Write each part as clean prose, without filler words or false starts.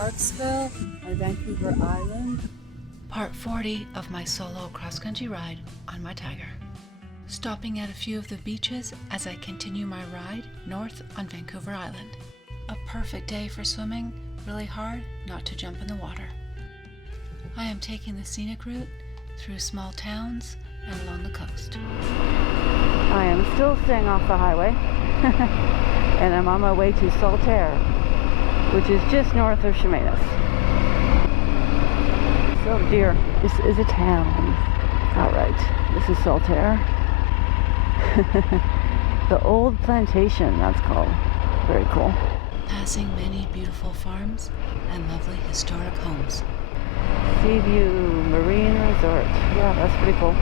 Parksville and Vancouver Island. Part 40 of my solo cross-country ride on my Tiger. Stopping at a few of the beaches as I continue my ride north on Vancouver Island. A perfect day for swimming, really hard not to jump in the water. I am taking the scenic route through small towns and along the coast. I am still staying off the highway and I'm on my way to Saltair, which is just north of Chemainus. So dear, this is a town. Alright, this is Saltair. The old plantation, that's called. Very cool. Passing many beautiful farms and lovely historic homes. Seaview Marine Resort. Yeah, that's pretty cool.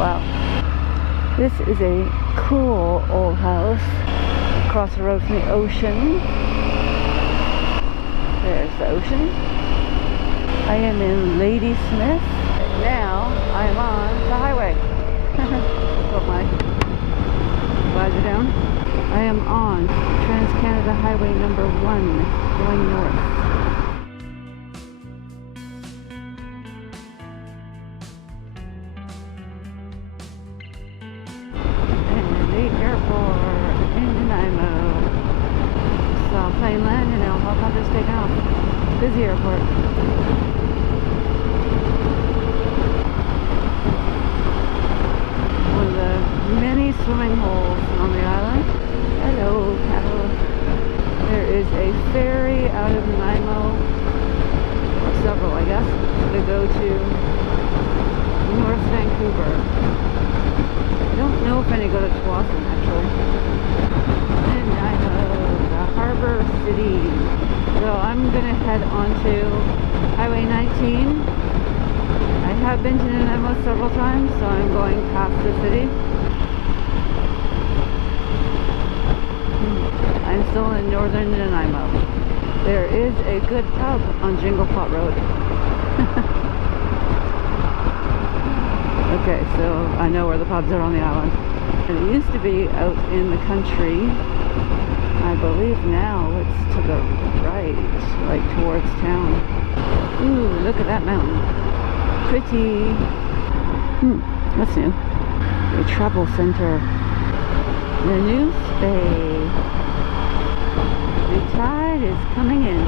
Wow. This is a cool old house across the road from the ocean. There's the ocean. I am in Ladysmith. Now I am on the highway. Put my visor down. I am on Trans-Canada Highway number 1 going north. And the airport in Nimo. Saw a plane land and now helicopters take off. Busy airport. One of the many swimming holes on the island. Hello, cattle. There is a ferry out of Nimo, or several I guess, that go to North Vancouver. I don't know if any go to Qualicum actually. And Nimo, the harbor city. So I'm going to head onto Highway 19. I have been to Nimo several times, so I'm going past the city. I'm still in northern Nanaimo. There is a good pub on Jingle Pot Road. Okay, so I know where the pubs are on the island. And it used to be out in the country. I believe now it's to the right, like towards town. Ooh, look at that mountain. Pretty. That's new. A travel center. The new space. The tide is coming in.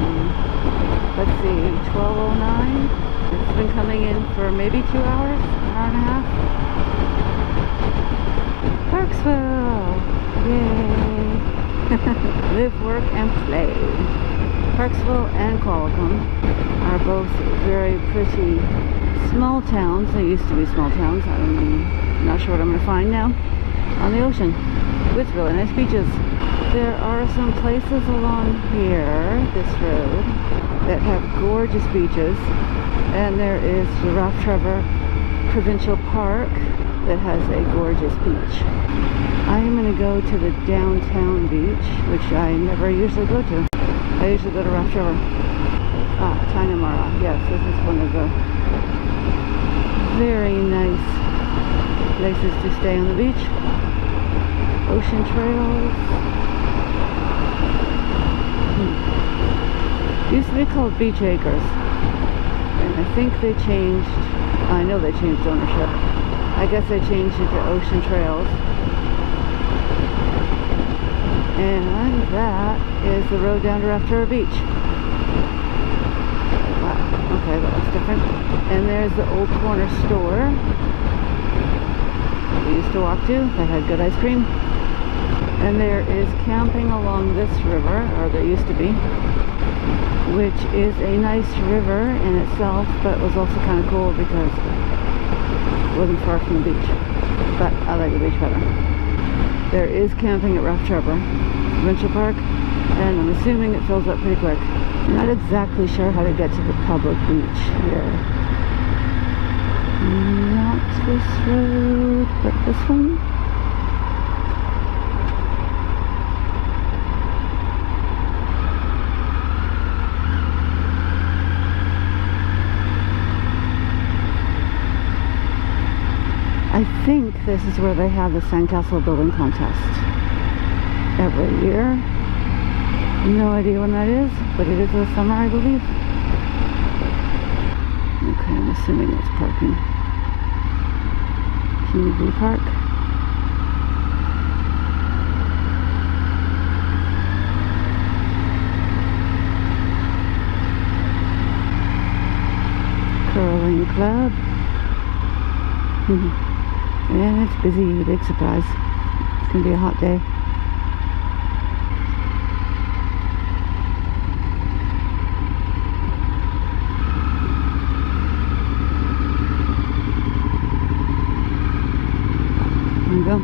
Let's see, 12:09. It's been coming in for maybe 2 hours, hour and a half. Parksville! Yay! Live, work, and play. Parksville and Qualicum are both very pretty small towns. They used to be small towns. I'm not sure what I'm going to find now. On the ocean with really nice beaches. There are some places along here, this road, that have gorgeous beaches, and there is the Rough Trevor Provincial Park that has a gorgeous beach. I am going to go to the downtown beach, which I never usually go to. I usually go to Rough Trevor. Tinamara. Yes, this is one of the very nice places to stay on the beach. Ocean trails. Used to be called Beach Acres, and I think they changed, I know they changed ownership. I guess they changed it to Ocean Trails. And that is the road down to Rough Trevor Beach. Wow, okay, that looks different. And there's the old corner store we used to walk to. They had good ice cream. And there is camping along this river, or there used to be, which is a nice river in itself, but was also kind of cool because it wasn't far from the beach. But I like the beach better. There is camping at Rough Trevor Provincial Park, and I'm assuming it fills up pretty quick. I'm not exactly sure how to get to the public beach here. Not this road, but this one. I think this is where they have the sandcastle building contest every year. No idea when that is, but it is the summer, I believe. Okay, I'm assuming it's parking. GIVI Park. Curling Club. Yeah, it's busy, big surprise. It's gonna be a hot day. There you go.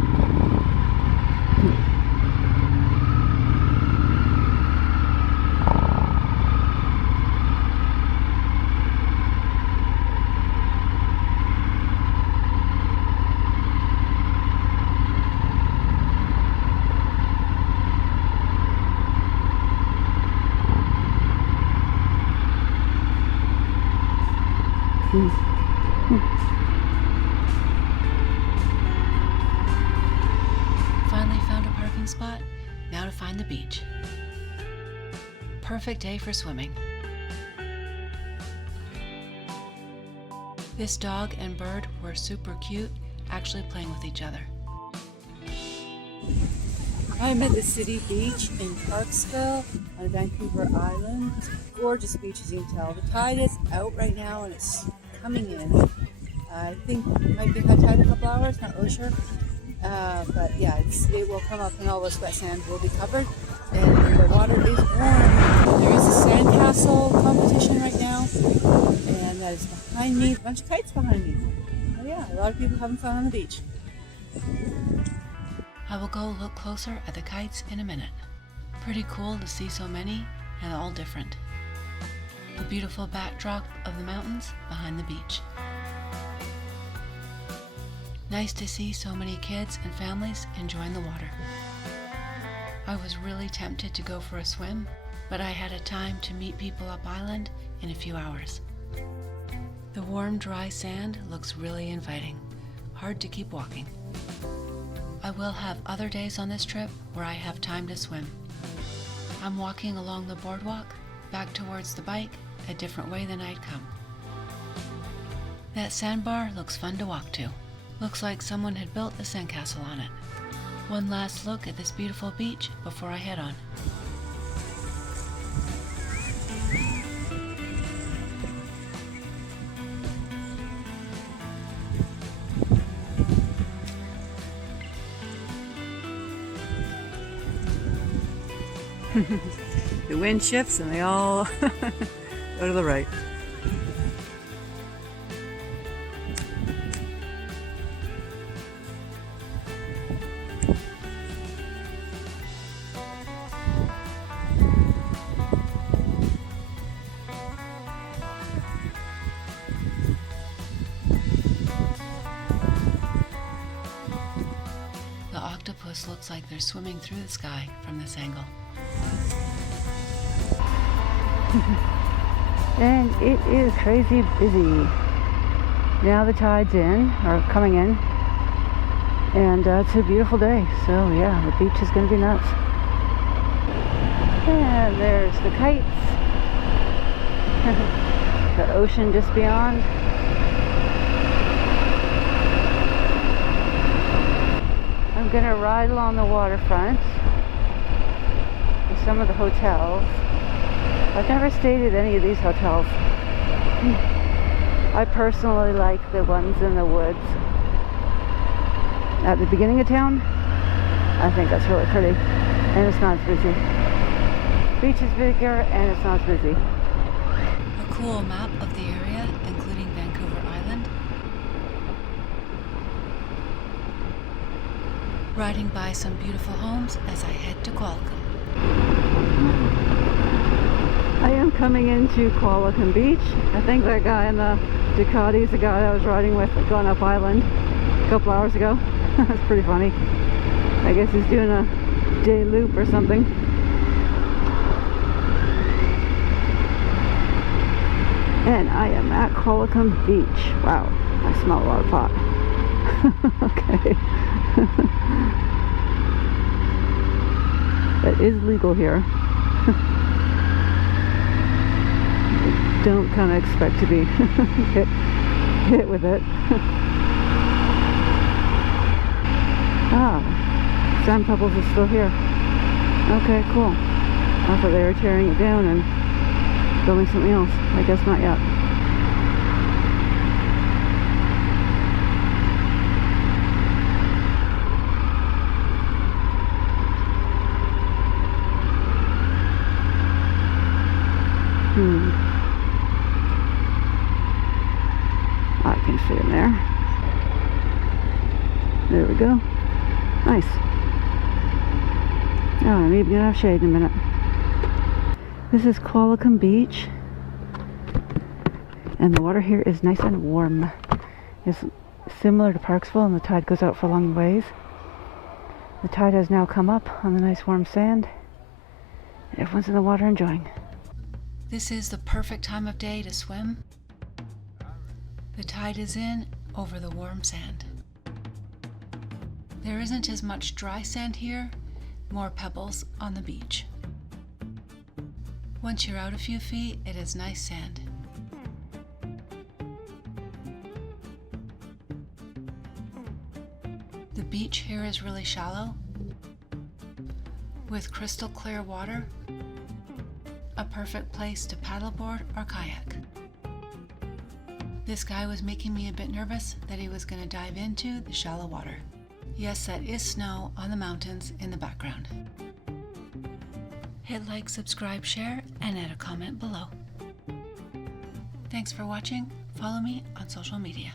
Finally found a parking spot. Now to find the beach. Perfect day for swimming. This dog and bird were super cute, actually playing with each other. I'm at the city beach in Parksville on Vancouver Island. It's a gorgeous beach, as you can tell. The tide is out right now and it's coming in. I think it might be high tide in a couple hours, not really sure. But yeah, it will come up and all this wet sand will be covered. And the water is warm. There is a sandcastle competition right now. And that is behind me, a bunch of kites behind me. Oh yeah, a lot of people having fun on the beach. I will go look closer at the kites in a minute. Pretty cool to see so many and all different. The beautiful backdrop of the mountains behind the beach. Nice to see so many kids and families enjoying the water. I was really tempted to go for a swim, but I had a time to meet people up island in a few hours. The warm, dry sand looks really inviting. Hard to keep walking. I will have other days on this trip where I have time to swim. I'm walking along the boardwalk, back towards the bike, a different way than I'd come. That sandbar looks fun to walk to. Looks like someone had built a sandcastle on it. One last look at this beautiful beach before I head on. The wind shifts and they all go to the right. The octopus looks like they're swimming through the sky from this angle. And it is crazy busy. Now the tide's in, or coming in, and it's a beautiful day. So yeah, the beach is going to be nuts. And there's the kites. The ocean just beyond. I'm going to ride along the waterfront to some of the hotels. I've never stayed at any of these hotels. I personally like the ones in the woods at the beginning of town. I think that's really pretty, and it's not as busy. Beach is bigger and it's not as busy. A cool map of the area, including Vancouver Island. Riding by some beautiful homes as I head to Qualicum. I am coming into Qualicum Beach. I think that guy in the Ducati is the guy I was riding with going up island a couple hours ago. That's pretty funny. I guess he's doing a day loop or something. And I am at Qualicum Beach. Wow, I smell a lot of pot. Okay. That is legal here. Don't kind of expect to be hit with it. Sand Pebbles is still here. Okay, cool. I thought they were tearing it down and building something else. I guess not yet. I can see him there. There we go. Nice. Oh, I'm even gonna have shade in a minute. This is Qualicum Beach, and the water here is nice and warm. It's similar to Parksville, and the tide goes out for a long ways. The tide has now come up on the nice warm sand, and everyone's in the water enjoying. This is the perfect time of day to swim. The tide is in over the warm sand. There isn't as much dry sand here, more pebbles on the beach. Once you're out a few feet, it is nice sand. The beach here is really shallow, with crystal clear water, a perfect place to paddleboard or kayak. This guy was making me a bit nervous that he was going to dive into the shallow water. Yes, that is snow on the mountains in the background. Hit like, subscribe, share, and add a comment below. Thanks for watching. Follow me on social media.